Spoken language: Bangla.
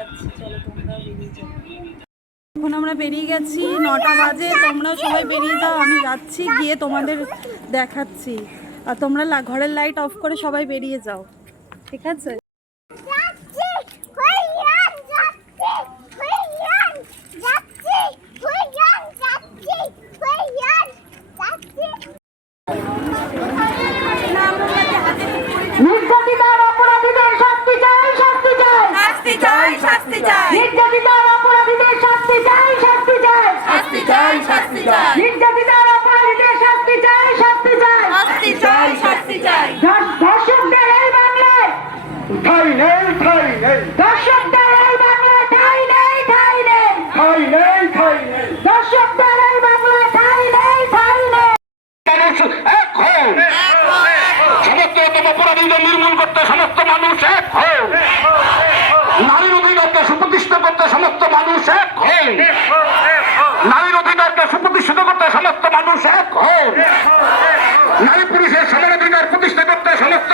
যাচ্ছি, চলো তোমরাও বেরিয়ে যাও। এখন আমরা বেরিয়ে গেছি, 9টা বাজে, তোমরাও সবাই বেরিয়ে যাও, আমি যাচ্ছি, গিয়ে তোমাদের দেখাচ্ছি। আর তোমরা ঘরের লাইট অফ করে সবাই বেরিয়ে যাও, ঠিক আছে? নির্যাতিতার অপরাধীদের শাস্তি চাই, শাস্তি চাই, শাস্তি চাই, শাস্তি চাই, নির্যাতিতার অপরাধীদের শাস্তি চাই, শাস্তি চাই, শাস্তি চাই, শাস্তি চাই, নির্যাতিতার অপরাধীদের শাস্তি চাই, শাস্তি চাই, শাস্তি চাই, শাস্তি চাই। ধর্ষকদের এই বাংলায় ঠাই নেই, ঠাই নেই, ধর্ষকদের এই বাংলায় ঠাই নেই, ঠাই নেই, ঠাই নেই, ঠাই নেই। ধর্ষকদের এই বাংলায় ঠাই নেই, ঠাই নেই। মানুষ এক হও, সমস্ত অপরাধীদের নির্মূল করতে সমস্ত মানুষ এক হও, নারীর অধিকারকে সুপ্রতিষ্ঠিত করতে সমস্ত মানুষ এক হও, নারীর অধিকারকে সুপ্রতিষ্ঠিত করতে সমস্ত মানুষ এক হও, নারী পুরুষের সমান অধিকার প্রতিষ্ঠা করতে সমস্ত